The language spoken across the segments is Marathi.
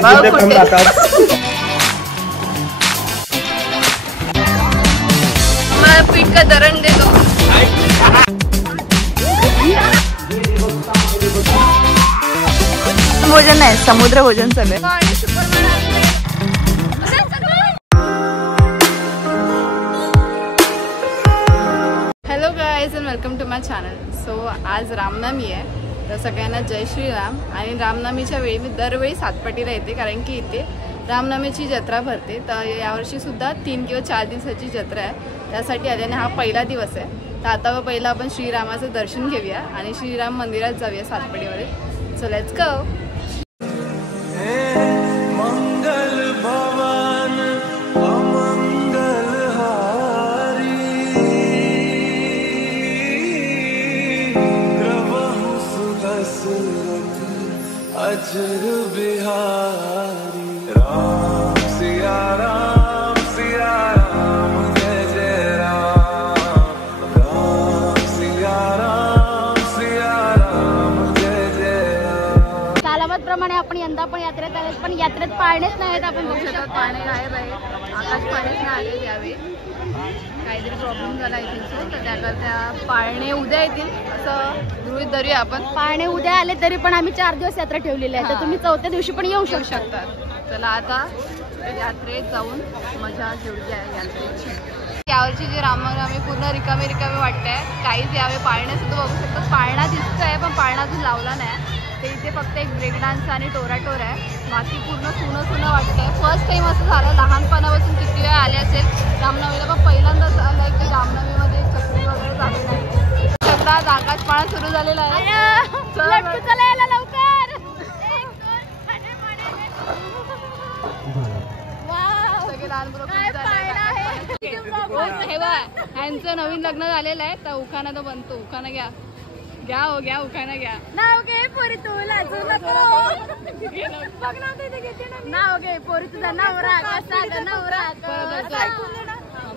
मला पीठ का दरण देतो. भोजन नाही, समुद्र भोजन चालू आहे. Hello guys and welcome to my channel. So आज रामनवमी आहे, तर सगळ्यांना जय श्रीराम. आणि रामनवमीच्या वेळी मी दरवेळी सातपाटीला येते, कारण की इथे रामनवमीची जत्रा भरते. तर यावर्षीसुद्धा 3 किंवा 4 दिवसाची जत्रा आहे, त्यासाठी आल्याने हा पहिला दिवस आहे. तर आता पहिला आपण श्रीरामाचं दर्शन घेऊया आणि श्रीराम मंदिरात जाऊया सातपाटीमध्ये. So let's go. अजर बिहारी राम सिया राम जय जय राम राम सिया राम जय जय राम. कालावत प्रमाणे आपण यंदा पण यात्रेत आले, पण यात्रेत पाळणेच नाहीत. आपण बघू शकतो पाणी गायब आहे, आकाश पाणीच नाही आले यावेळी. काहीतरी प्रॉब्लेम झाला इथे, तर त्याकरता पाळणे उद्या येतील असं गृहीत धरूया आपण. पाळणे उद्या आले तरी पण आम्ही 4 दिवस यात्रा ठेवलेली आहे, तर तुम्ही 4थ्या दिवशी पण येऊ शकतात. चला आता यात्रेत जाऊन मजा घेऊया यात्रेची. यावर्षी जे रामनवमी पूर्ण रिकामी वाटते. काहीच यावेळी पाळणे सुद्धा बघू शकतो. पाळणा दिसतोय पण पाळणा अजून लावला नाही. ते इथे फक्त एक ब्रेक डान्स आणि टोराटोर आहे, बाकी पूर्ण सुनं वाटतंय. फर्स्ट टाइम असं झालं, लहानपणापासून किती वेळा आले असेल रामनवमीला, पण पहिल्यांदाच आलं आहे की रामनवमीमध्ये चक्री वगैरे झाली नाही. शब्दात आकाश पाळा सुरू झालेला आहे. सगळे लहान ह्यांचं नवीन लग्न झालेलं आहे, तर उखाणा तर बनतो. उखाणा घ्या उखाणा घ्या. नाव घे पोरी, तू लाजू नको. नाव घे पोरी, तुझा नवरा कसा नवरा.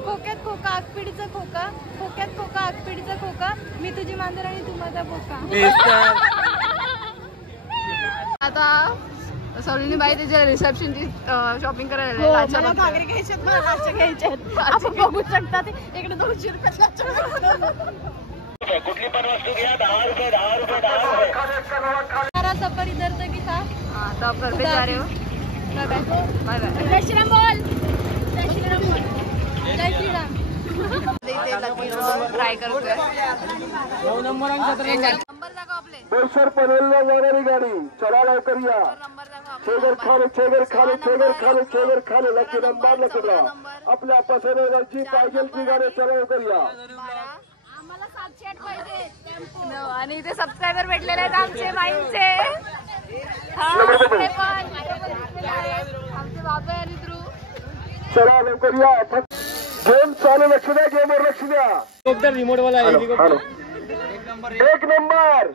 खोक्यात खोका आगपिढीचा खोका, खोक्यात खोका आगपिढीचा खोका, मी तुझी मांजर आणि तू माझा बोका. आता सरोजिनी बाई त्याच्या रिसेप्शनची शॉपिंग करायला घागरे घ्यायच्यात, मला लाचा घ्यायच्यात. आपण बघू शकता ते इकडे 200 रुपये. कुठली पण वस्तू घ्या, 10 रुपये 10 रुपये 10 रुपये. सफर इधर तक ही था. तो आप घर पे जा रहे हो. Bye bye. जय श्रीराम बोल. जय श्रीराम बोल. जय श्रीराम. ट्राय करतोय. 9 नंबरांचा नंबर दाखव आपले. बोईसर पनवेलला जाणारी गाडी, चला लवकर या. नंबर दाखव. छेगर खाले लकी नंबर लकरा. आपल्या पसंतीची पाहिजे ती गाडी, चला लवकर या. आम्हाला 708 पाहिजे. आणि इथे सबस्क्रायबर भेटलेले आहेत आमचे माईंचे. आमचे बाबा आणि थ्रू. चला लवकर या. गेम चालू, लक्ष द्या, गेमवर लक्ष द्या. रिमोट वाला एक नंबर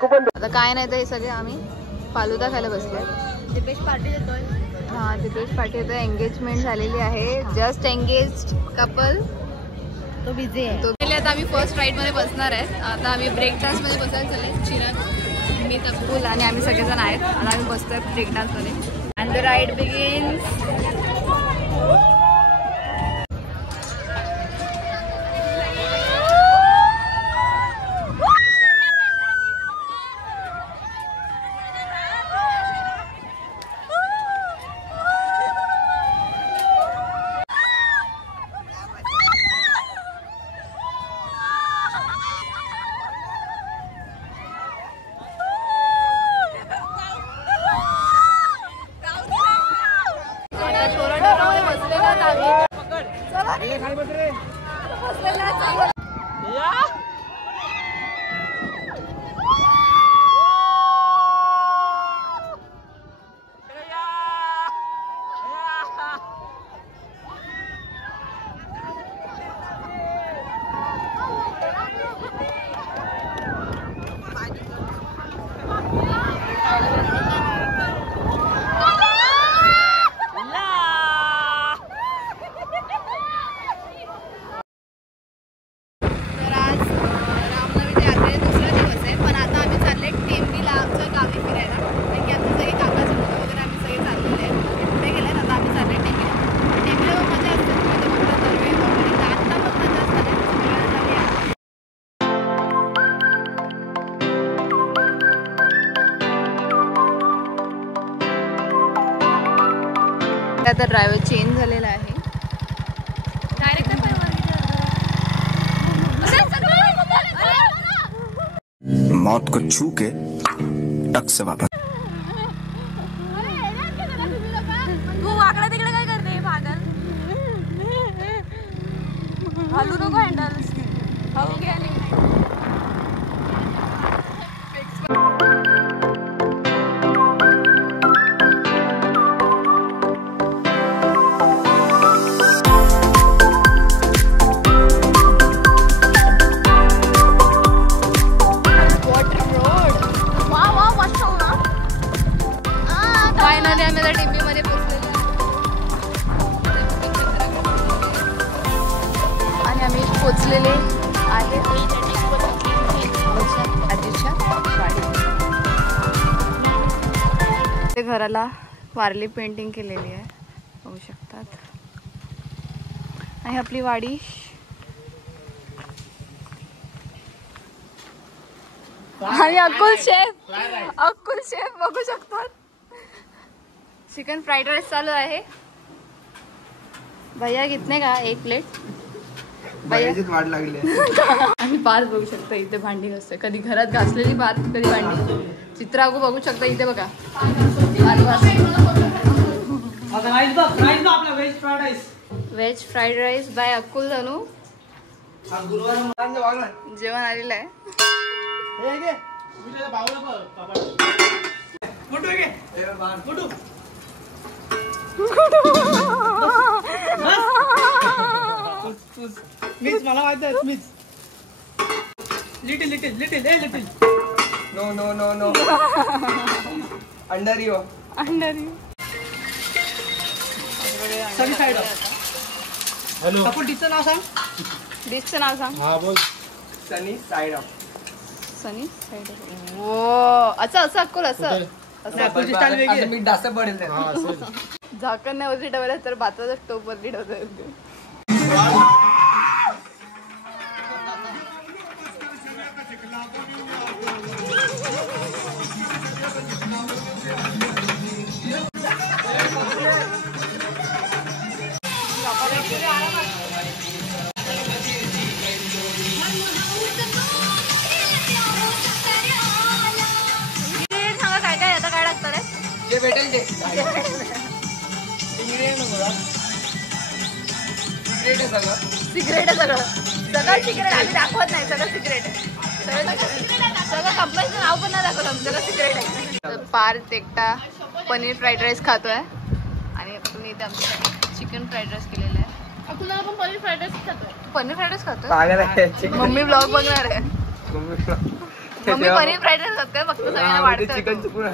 कुपन. आता काय नाही, तर हे सगळे आम्ही फालुदा खायला बसले. दिपेश पार्टी देतोय. हा, दिपेश पार्टी येतोय. एंगेजमेंट झालेली आहे, जस्ट एंगेज कपल. तो बिझी आहे. तो पहिले आता आम्ही फर्स्ट राईडमध्ये बसणार आहे. आता आम्ही ब्रेक डान्समध्ये बसायला चालले. चिराग, मी, तब्बूल आणि आम्ही सगळेजण आहेत. आता आम्ही बसतोय ब्रेक डान्समध्ये. And the ride begins. काय तर ड्रायव्हर चेंज झालेला आहे. मौत को छू के टक से वापस. तू वाकडा तिकडे काय करते पागल? हलू नको हँडल. फायनली आम्ही आता टिंबीमध्ये पोहोचलेलो आणि आम्ही पोचलेले आहे आजीच्या वाडीत. ते घराला वारली पेंटिंग केलेली आहे बघू शकतात. आणि आपली वाडी आणि अकुल शेफ बघू शकतात. चिकन फ्राइड राइस चालू आहे. भैया कितने का एक प्लेट? भैया वाढ लागली. आम्ही पाच बघू शकता इथे भांडी घासते. कधी घरात घासलेली भात कधी भांडी. चित्रागू बघू शकता इथे बघा. व्हेज फ्राईड राईस बाय अकुल धनू. जेवण आलेलं आहे. मीच मला माहिती आहे मीच. Little no under you sunny side up. Hello आपण डिशचं नाव सांग. डिशचं नाव सांग. हा बोल. Sunny side up. Sunny side up. वो असं अक्कल असं मी डास पडेल. झाकण नाही वरती ठेवलं तर भाताचा टोप वरती ठेवता. सांगा काय काय आता काय लागतं रे? जे भेटेल ते. सिक्रेट आहे सगळं सिक्रेट. आम्ही दाखवत नाही. सगळं सिक्रेट आहे. सगळं कंपनीचं नाव पण नाही दाखवलं. सगळं सिक्रेट आहे. पार्थ एकटा पनीर फ्राईड राईस खातोय आणि आपण इथे आमच्यासाठी चिकन फ्राईड राईस केलेलं आहे. तुम्हाला पण पनीर फ्राईड राईस खातोय. पनीर फ्राईड राईस खातोय. मम्मी ब्लॉग बघणार आहे. मम्मी पनीर फ्राईड राईस खातोय. फक्त सगळ्यांना वाढतं चिकन चुकून.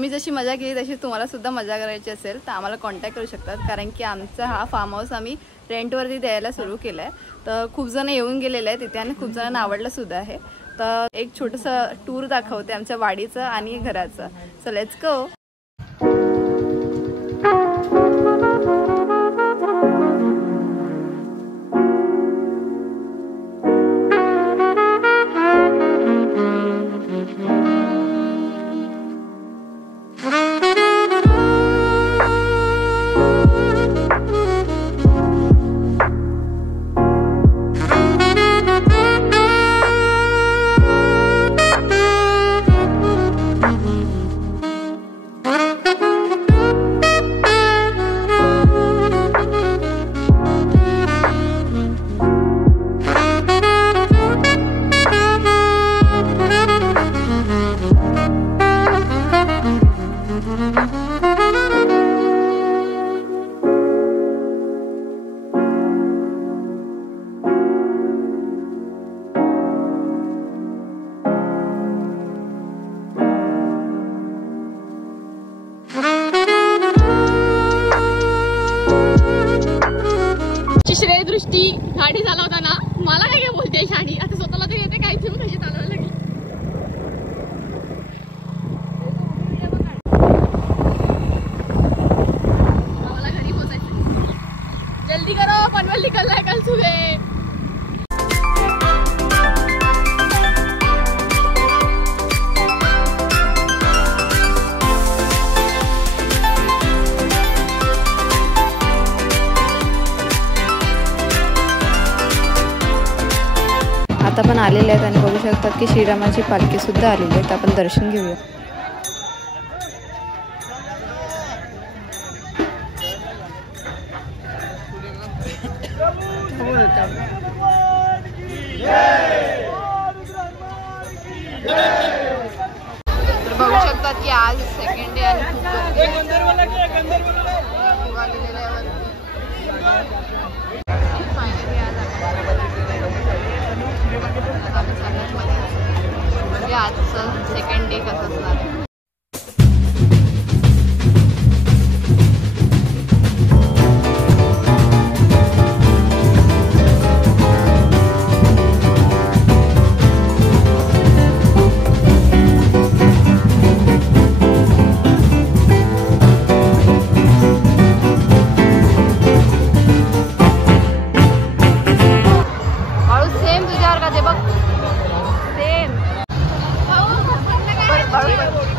मी जशी मजा केली तशी तुम्हाला सुद्धा मजा करायची असेल तर आम्हाला कॉन्टॅक्ट करू शकतात. कारण की आमचा हा फार्म हाऊस आम्ही रेंटवरती द्यायला सुरू केला आहे. तर खूप जण येऊन गेलेले आहे तिथे आणि खूप जणांना आवडलं सुद्धा आहे. तर एक छोटंसं टूर दाखवते आमच्या वाडीचं आणि घराचं. So let's go. दृष्टी गाडी चालवताना मला काय काय बोलते शाडी. आता स्वतःला ते येते काय तू कशी चालवायला लागली. आम्हाला घरी पोहोचायचं. जल्दी करो पनवेल निकलना है कल सुबह. आलेले आहेत आणि बघू शकतात की श्रीरामाची पालखी सुद्धा आलेली आहे. तर आपण दर्शन घेऊया. तर बघू शकतात की आज सेकंड डे आणि खूप फायनली आज म्हणजे आजचं सेकंड डे कसं असणार आहे.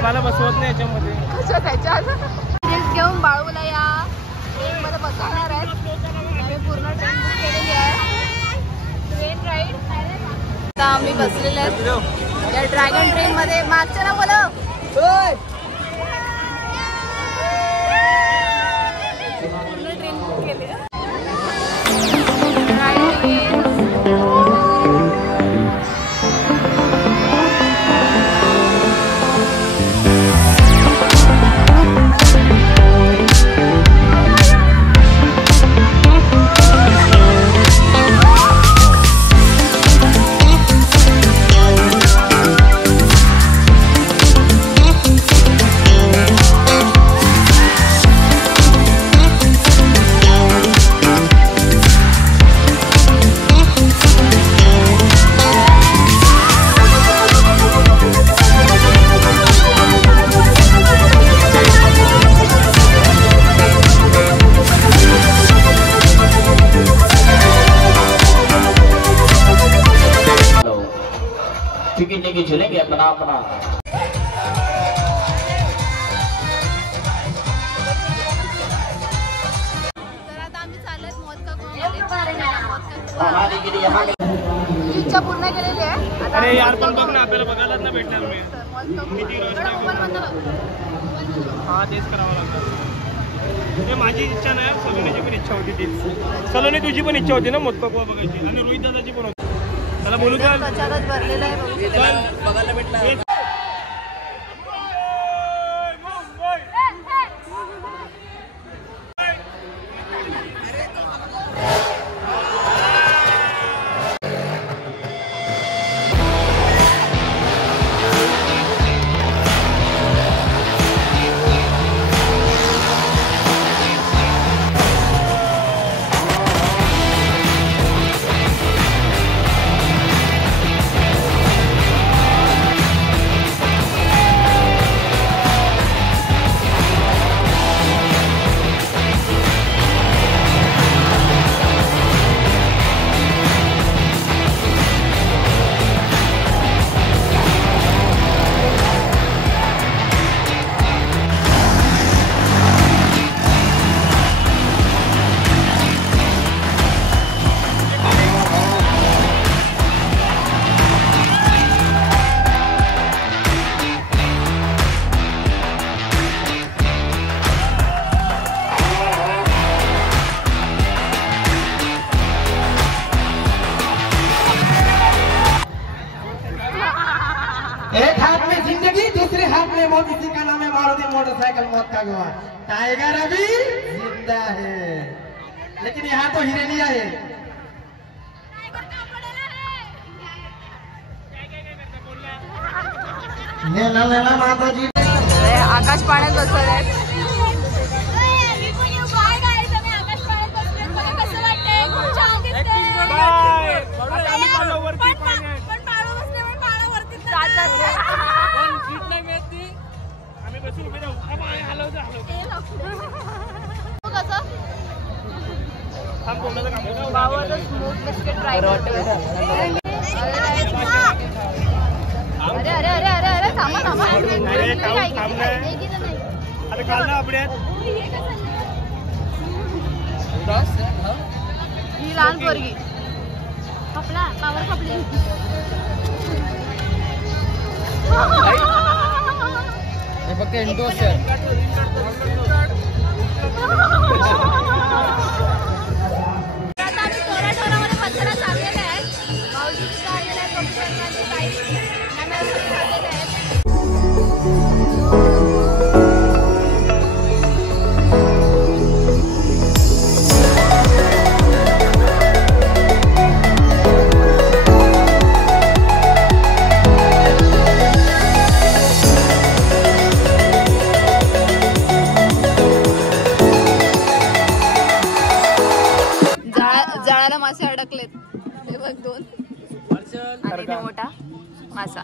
मला बसवत नाही याच्यामध्ये. घेऊन बाळूला या ट्रेनमध्ये बसवणार आहेत. आम्ही पूर्ण ट्रेन बुक केलेली आहे. ट्रेन राईड आता आम्ही बसलेले आहेत या ड्रॅगन ट्रेनमध्ये. मागच्या ना बोला पूर्ण ट्रेन बुक केली आहे. टिकट लेके चलेंगे अपना अपना. तर आता आम्ही चाललोय इच्छा पूर्ण केलेली आहे. अरे यार पण बघ ना आपल्याला बघायलाच ना भेटणार मी. हा तेच करावं लागतं. माझी इच्छा नाही, सलोनीची पण इच्छा होती तीच. सलोनी तुझी पण इच्छा होती ना मोदका गोवा बघायची आणि रोहित दादाची पण होती. त्याला बोलू का भरलेला आहे बघायला भेटला. एक हाथ में जिंदगी, दूसरे हाथ में मौत. इसी का नाम है मारुति मोटरसाइकिल मौत का गोवा. टाइगर अभी जिंदा है, लेकिन यहाँ तो हिरनिया है. लेला माता जी. आकाश पाण्यात बसवले आहेत. स्मूथ बिस्किट ट्राय करतोय. अरे अरे अरे अरे अरे थांबा थांबा. ही लहान पोरगी कपडा पावर कपडे फक्त इंडोस आहे. जळाला मासे अडकलेत हे बघ 2 आणि इथे मोठा मासा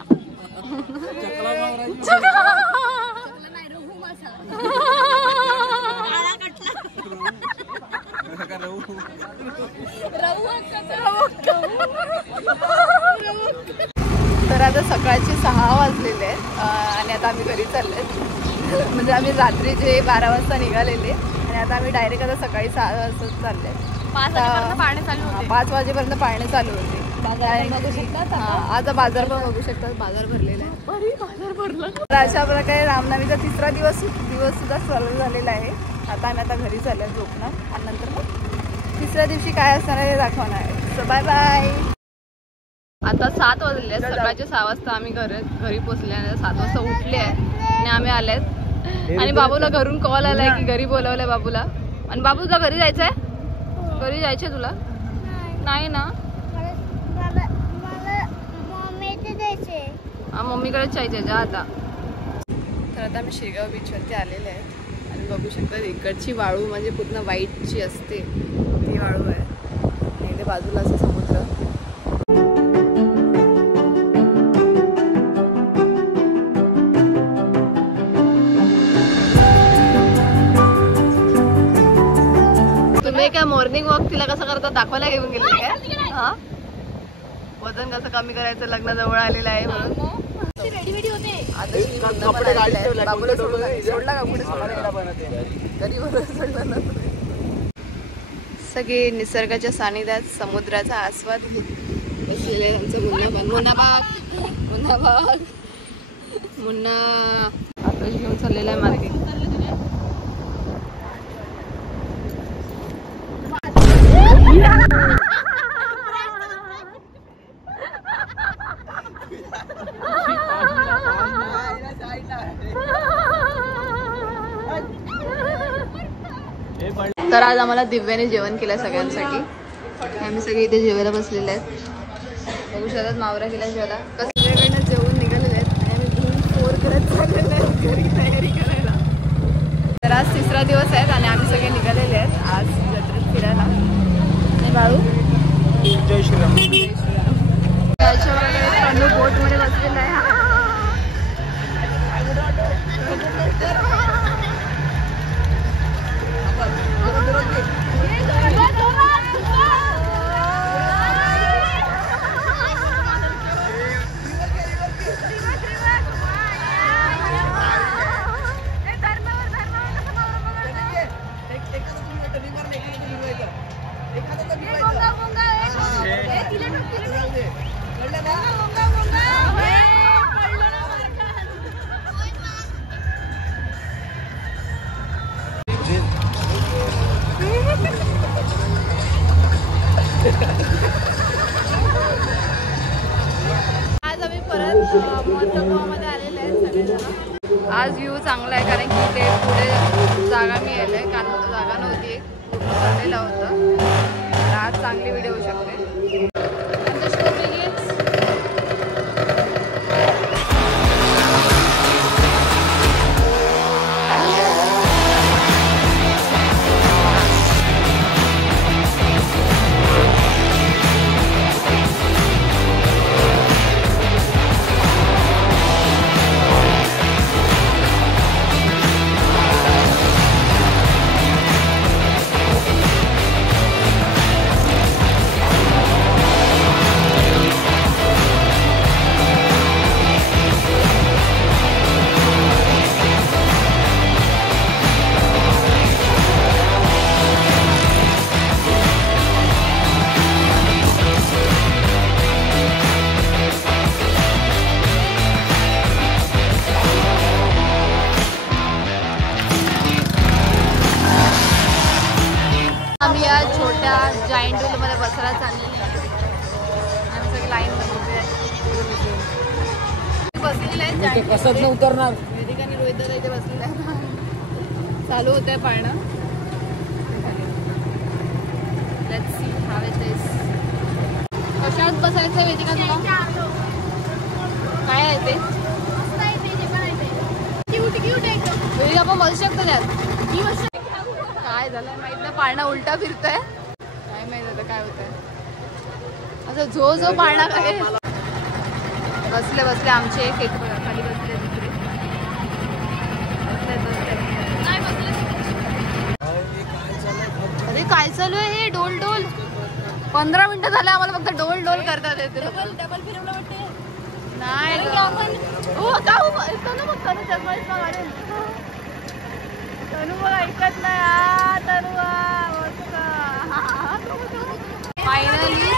तर आता सकाळचे 6 वाजलेले आहेत आणि आता आम्ही घरी चालले म्हणजे आम्ही रात्रीचे 12 वाजता निघालेले आणि आता आम्ही डायरेक्ट आता सकाळी 6 वाजता चालले. 5 वाजेपर्यंत पाणी चालू होते. 5 वाजेपर्यंत पाणी चालू होते. आता बाजार पण बघू शकतात बाजार भरलेला आहे. बाजार भरला. तर अशा प्रकारे रामनवमीचा 3रा दिवस सुद्धा चालू झालेला आहे. आता आम्ही आता घरी चाललो झोपणार आणि नंतर मग 3ऱ्या दिवशी काय असणार आहे ते दाखवणार आहे. So bye bye. आता 7 वाजले आहेत. सकाळचे 6 वाजता आम्ही घरी पोहोचले आणि 7 वाजता उठले आहे आणि आम्ही आलेत आणि बाबूला घरून कॉल आलाय की घरी बोलवलंय बाबूला. आणि बाबू तुला घरी जायचंय? घरी जायचंय तुला? नाही ना मम्मीकडेच जायचंय जा आता. तर आता आम्ही शेगाव बीचवरती आलेले आहे आणि बघू शकता इकडची वाळू म्हणजे पूर्ण व्हाईटची असते ती वाळू आहे आणि इथे बाजूला असं समुद्र. तुम्ही काय मॉर्निंग वॉक तिला कसं करता दाखवायला घेऊन गेले काय? हा वजन कसं कमी करायचं लग्न जवळ आलेलं आहे म्हणून. सगळे निसर्गाच्या सानिध्यात समुद्राचा आस्वाद घेत बसलेले आमचं मुन्ना आकाश घेऊन चाललेला आहे मागे. तर आज आम्हाला दिव्याने जेवण केलं सगळ्यांसाठी. आम्ही सगळे इथे जेवायला बसलेले आहेत. बघू शकतात मावरा केला जेवायला. सगळ्याकडनं जेवून निघालेले आहेत आणि आम्ही धूम 4 करत चाललेले आहेत घरी तयारी करायला. तर आज 3रा दिवस आहेत आणि आम्ही सगळे निघालेले आहेत आज जत्रेत फिरायला. आणि बाळू जय श्रीराम. त्याच्या वगैरे बोटमध्ये बसलेला आहे. आज आम्ही परत मोहत्तरमध्ये आलेले आहेत सगळेजण. आज व्ह्यू चांगला आहे कारण की ते पुढे जागा मिळाली आहे. कारण जागा नव्हती पूर्ण भरलेला होता. तर आज चांगली व्हिडिओ होऊ शकते. कसंच नाही उतरणार. वेदिका आणि रोहित दादा इथे बसलेले आहेत. चालू होत आहे पाळणं. Let's see how it is. कशात बसायचं वेदिका तुला? काय आहे ते? वेदिका आपण बसू शकतो त्यात. काय झालंय माहित नाही. पाळणा उलटा फिरतोय. काय माहित आता काय होतंय. असं जो पाळणा काय बसले आमचे खाली बसले तिकडे. अरे काय चालू आहे हे? डोल 15 मिनिटं झाले आम्हाला फक्त डोल करतात येते. डबल फिरवलं वाटते. नाही तनु बघ ऐकत नाही. फायनली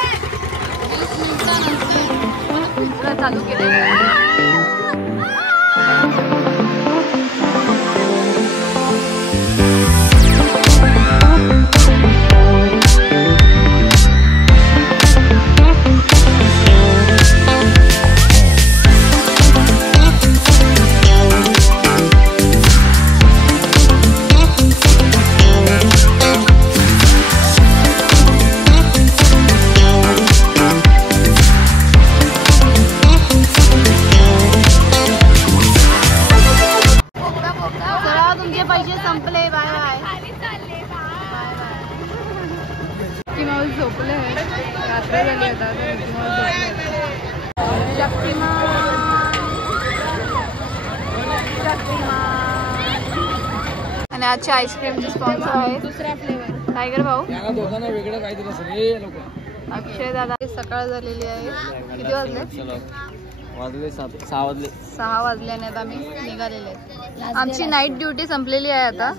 20 मिनिटानंतर चालू केलं. आणि आजचे आईस्क्रीमचे स्पॉन्सर आहे दुसरा फ्लेवर टायगर भाऊ. दोघांना वेगळं काहीतरी असेल. अक्षय दादा. सकाळ झालेली आहे. किती वाजले? 6 वाजल्याने आता आम्ही निघालेले आहेत. आमची नाईट ड्युटी संपलेली आहे आता.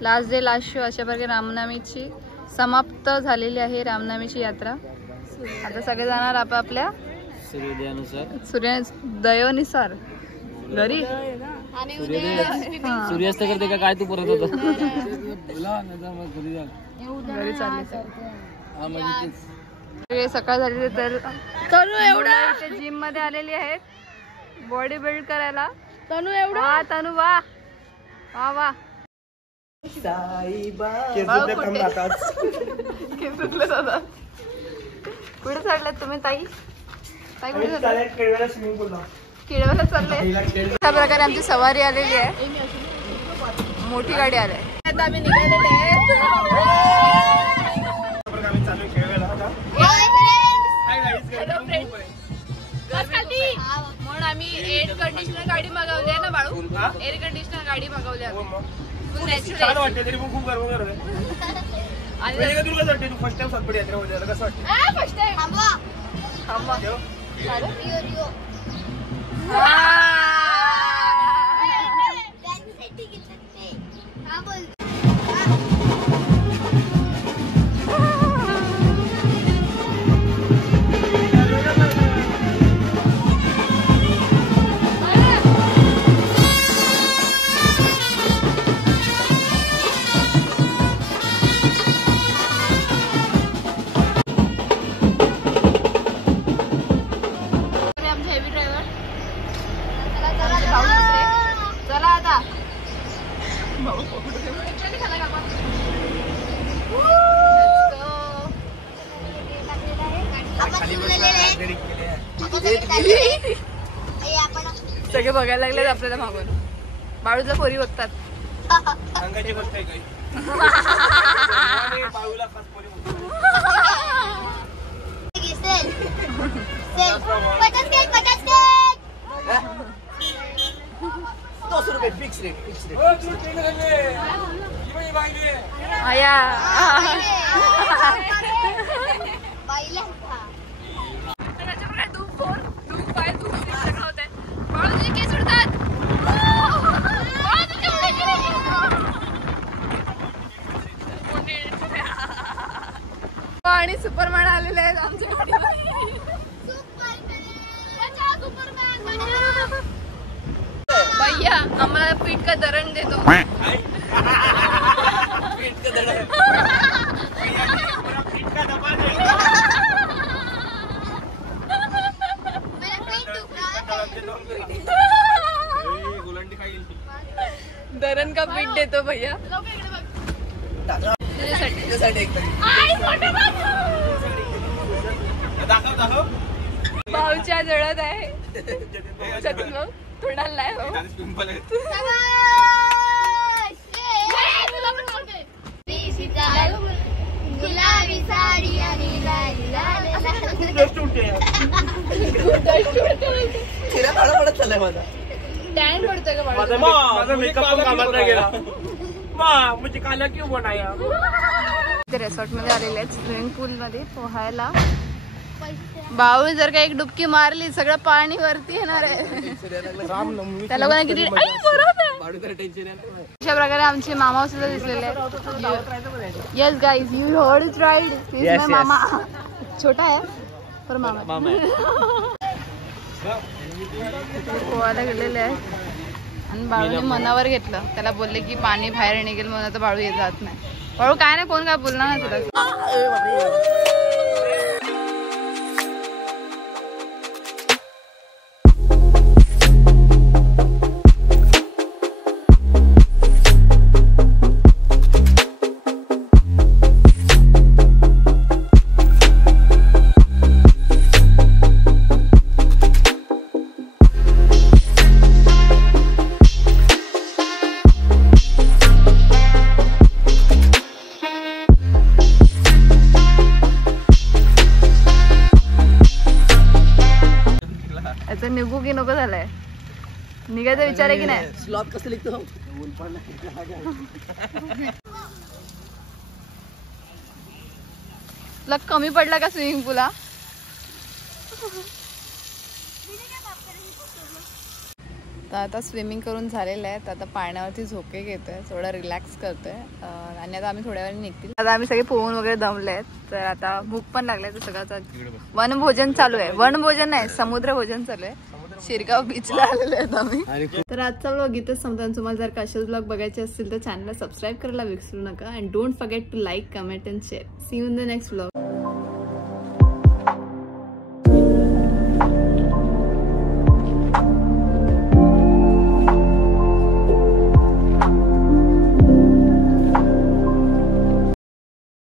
लास्ट डे लास्ट शो अशा प्रकारे रामनवमीची समाप्त झालेली आहे. रामनवमीची यात्रा. आता सगळे जाणार आपापल्या सूर्योदयानुसार घरी. सूर्यास्त करते का काय तू परत होता घरी चालले. सकाळ झाली तर एवढं जिम मध्ये आलेली आहेत बॉडी बिल्ड करायला. तनु एवढा तनु वा वा वा. कुठे चढलात तुम्ही ताई? कुठे खेळवायला चालले. अशा प्रकारे आमची सवारी आलेली आहे. मोठी गाडी आली आहे. आता आम्ही निघालेले आहे. म्हणून आम्ही एअर कंडिशनर गाडी मागवली आहे ना बाळू. एअर कंडिशनर गाडी मागवली आम्ही. छान वाटते तरी खूप गर्व करत आहे. आणि तुला वाटते तू फर्स्ट टाइम सातपुडी यात्रेमध्ये कसं वाटतं? First time. थांबा सगळे बघायला लागले आपल्याला मागून. बाळूच्या पोरी बघतात. सांगायची गोष्ट आहे काही. बाळूला खास पोरी फिक्स रेट. आया आणि सुपरमॅन आलेले आहेत आमच्या भैया. आम्हाला पीठ का दरण देतो. दरन का पीठ देतो भैया भाऊच्या जळत आहे तोंडाला नाही हो. गुलाबी साडी आणि टॅन पडतोय का माझा मेकअप पण कामात नाही गेला म्हणजे काला क्यों बनाया. रिसॉर्ट मध्ये आलेले आहेत स्विमिंग पूल मध्ये पोहायला. भाऊ जर का एक डुबकी मारली सगळं पाणी वरती येणार आहे. त्या लोकांना किती अशा प्रकारे आमचे मामा सुद्धा दिसलेले आहेत. Yes guys you heard it right. My मामा छोटा आहे पर मामा पोहायला गेलेले आहेत आणि बाळूने मनावर घेतलं. त्याला बोलले की पाणी बाहेर निघेल म्हणून आता बाळू येत जात नाही. बाळू काय नाही कोण काय बोलणार ना तुला. निघू की नको झालंय. निघायचा विचार आहे की नाही. स्लॉट कसं लिखतो तुला कमी पडला का स्विमिंग पूल. तर आता स्विमिंग करून झालेलं आहे. तर आता पाण्यावरती झोके घेतोय थोडा रिलॅक्स करतोय आणि आता आम्ही थोड्या वेळाने निघतील. आता आम्ही सगळे पोहून वगैरे दमले आहेत. तर आता भूक पण लागले. तर सगळं वनभोजन चालू आहे. वनभोजन नाही समुद्र भोजन चालू आहे. शिरगाव बीचला आलेलो आहेत आम्ही. तर आजचा व्लॉग इथंच संपता. तुम्हाला जर का असेच व्लॉग बघायचे असतील तर चॅनलला सबस्क्राईब करायला विसरू नका. And don't forget to like comment and share. See you in the next vlog.